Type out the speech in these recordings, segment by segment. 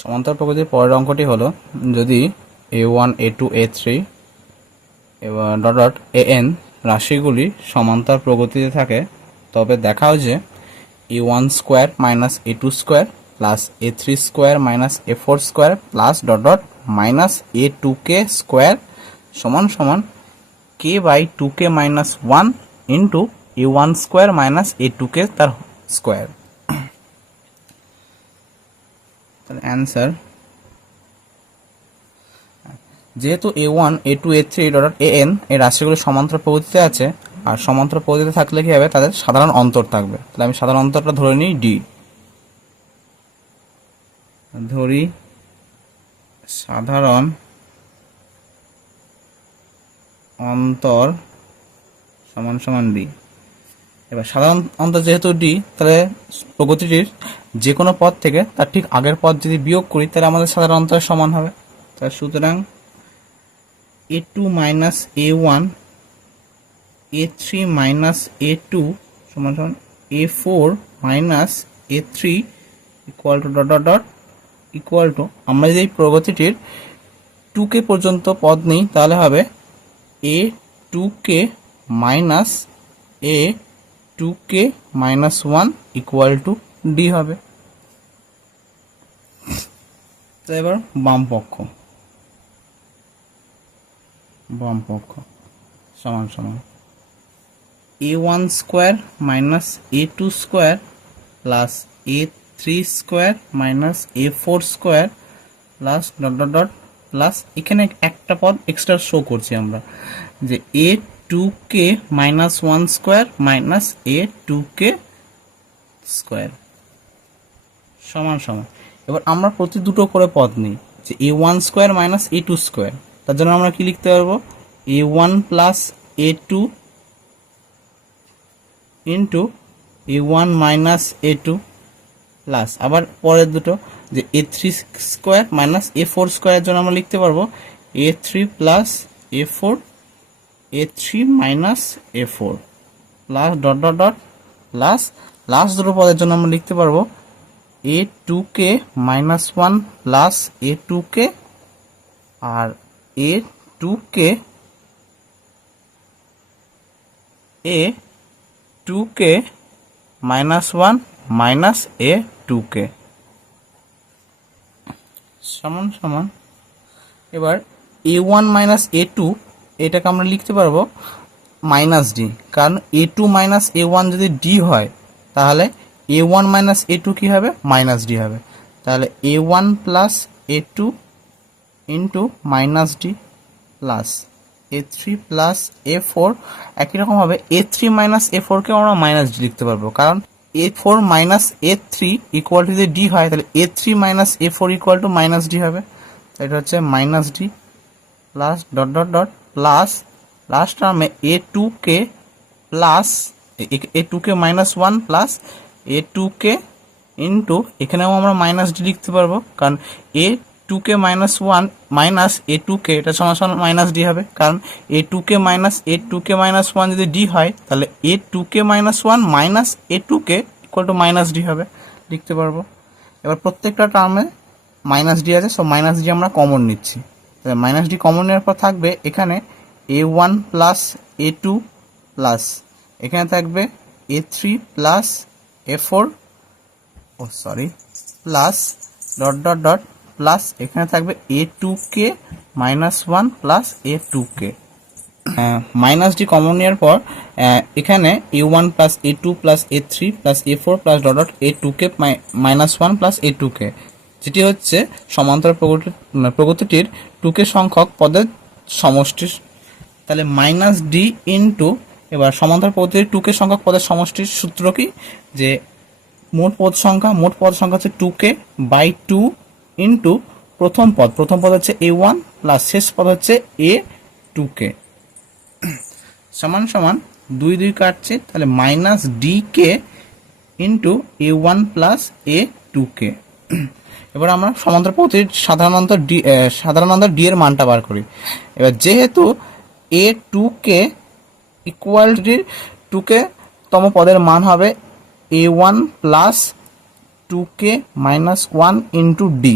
সমান্তর প্রকৃতির পরের অঙ্কটি হলো যদি a1 a2 a3 এবং ডট ডট an রাশিগুলি সমান্তর প্রগতিতে থাকে তবে দেখাও যে a1 square minus a2 square plus a3 square minus a4 square plus dot dot minus a2k square সমান সমান k by 2k minus 1 into a1 square minus a2k তার square. তাহলে অ্যান্সার, যেহেতু a1 a2 a3 dot an এই রাশিগুলো সমান্তরাল প্রগতিতে আছে আর সমান্তরাল প্রগতিতে থাকলে কি হবে, তাদের সাধারণ অন্তর থাকবে। তাহলে আমি সাধারণ অন্তরটা ধরে নিই d, ধরি সাধারণ অন্তর সমান সমান d। এবার সাধারণ অন্তর যেহেতু d, তাহলে প্রগতিটির যে কোনো পদ থেকে তার ঠিক আগের পদ যদি বিয়োগ করি তাহলে আমাদের সাধারণ অন্তরের সমান হবে। তাহলে সুতরাং a2 minus a1 a3 minus a2 সমান সমান a4 minus a3 equal to dot dot dot equal to, আমরা যদি এই প্রগতিটির 2k পর্যন্ত পদ নিই তাহলে হবে a2k minus a2k minus 1 equal to d হবে। তো এবার বাম পক্ষ সমান সমান a1 square minus a2 square plus a3 square minus a4 square plus dot dot dot plus এখানে একটা পদ এক্সট্রা শো করছি আমরা যে a2k minus 1 square minus a2k square সমান সমান। এবার আমরা প্রতি দুটো করে পদ নিই যে a1 square minus a2 square, তার জন্য আমরা কি লিখতে পারবো a1 plus a2 into a1 minus a2 plus আবার পরের দুটো যে a3 স্কোয়ার মাইনাস a4 স্কোয়ারের জন্য আমরা লিখতে পারবো a3 plus a4 a3 minus a4 plus dot dot dot plus last দুটো পদের জন্য আমরা লিখতে পারবো a2k মাইনাস 1 প্লাস a2k আর a2k মাইনাস 1 মাইনাস a2k সমান সমান। এবার a1 মাইনাস a2 এটাকে আমরা লিখতে পারবো মাইনাস d, কারণ a2 মাইনাস a1 যদি d হয় তাহলে a1 মাইনাস a2 কি হবে, মাইনাস d হবে। তাহলে a1 plus a2 into minus d plus a3 plus a4 একই রকম হবে a3 মাইনাস a4 কে আমরা মাইনাস d লিখতে পারবো, কারণ a4 minus a3 equal to যদি d হয় তাহলে a3 minus a4 equal to minus d হবে। এটা হচ্ছে minus d plus dot dot dot plus last টার্মে a2k plus a2k minus 1 plus a2k into এখানেও আমরা মাইনাস d লিখতে পারবো, কারণ a2k মাইনাস 1 মাইনাস a2k এটা সমান সমান মাইনাস d হবে, কারণ a2k মাইনাস a2k মাইনাস 1 যদি d হয় তাহলে a2k minus 1 minus a2k equal to minus d হবে, লিখতে পারবো। এবার প্রত্যেকটা টার্মে মাইনাস d আছে, সো মাইনাস d আমরা কমন নিচ্ছি। তাহলে মাইনাস d কমন নেওয়ার পর থাকবে এখানে a1 প্লাস a2 প্লাস এখানে থাকবে a3 plus a4 plus dot dot dot plus এখানে থাকবে a2k minus 1 plus a2k। Minus D common নেওয়ার পর এখানে a1 plus a2 plus a3 plus a4 plus dot dot a2k minus 1 plus a2k, যেটি হচ্ছে সমান্তরাল প্রগতিটির 2k সংখ্যক পদের সমষ্টির। তাহলে মাইনাস ডি ইন্টু, এবার সমান্তরাল প্রগতিটির 2k সংখ্যক পদের সমষ্টির সূত্র কি, যে মোট পদ সংখ্যা হচ্ছে 2k বাই 2 ইন্টু প্রথম পদ হচ্ছে a1 প্লাস শেষ পদ হচ্ছে a2k সমান সমান 2 কাটছে, তাহলে minus dk into a1 plus a2k। এবার আমরা সমান্তরাল প্রগতির সাধারণত d এর মানটা বার করি। এবার যেহেতু a2k ইকুয়াল টু 2k তম পদের মান হবে a1 plus 2k minus 1 into d,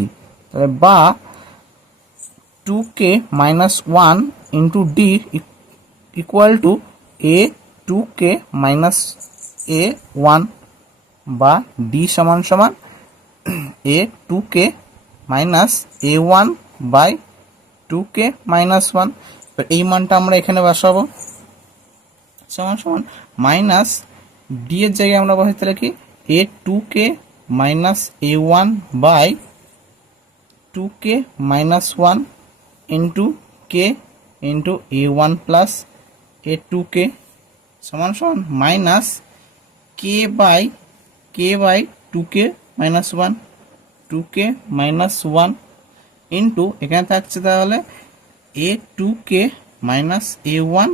তাহলে বা 2k minus 1 into d equal to a 2k minus a 1 বা d সমান সমান a 2k minus a 1 by 2k minus 1। এই মানটা আমরা এখানে বসাবো, সমান সমান মাইনাস ডি এর জায়গায় আমরা বসাতে লিখি a 2k minus a 1 by 2k minus 1 into k into a 1 plus a 2k সমান সমান minus k by 2k minus 1 2k minus 1 into এখানে থাকছে তাহলে a 2k minus a 1,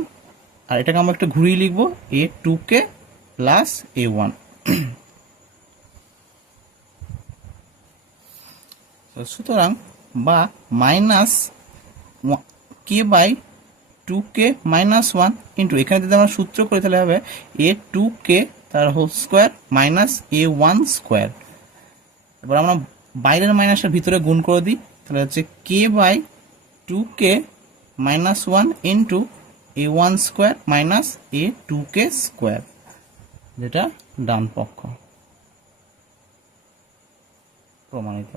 আর এটাকে আমরা একটু ঘুরিয়ে লিখবো a 2k plus a 1। সুতরাং বা minus k by 2k minus 1 into এখানে যদি আমরা সূত্র করি তাহলে হবে a 2k তার whole square minus a 1 square. এবার আমরা বাইরের মাইনাসের ভিতরে গুণ করে দিই, তাহলে হচ্ছে k by 2k minus 1 into a 1 square minus a 2k square, যেটা ডান পক্ষ প্রমাণিত।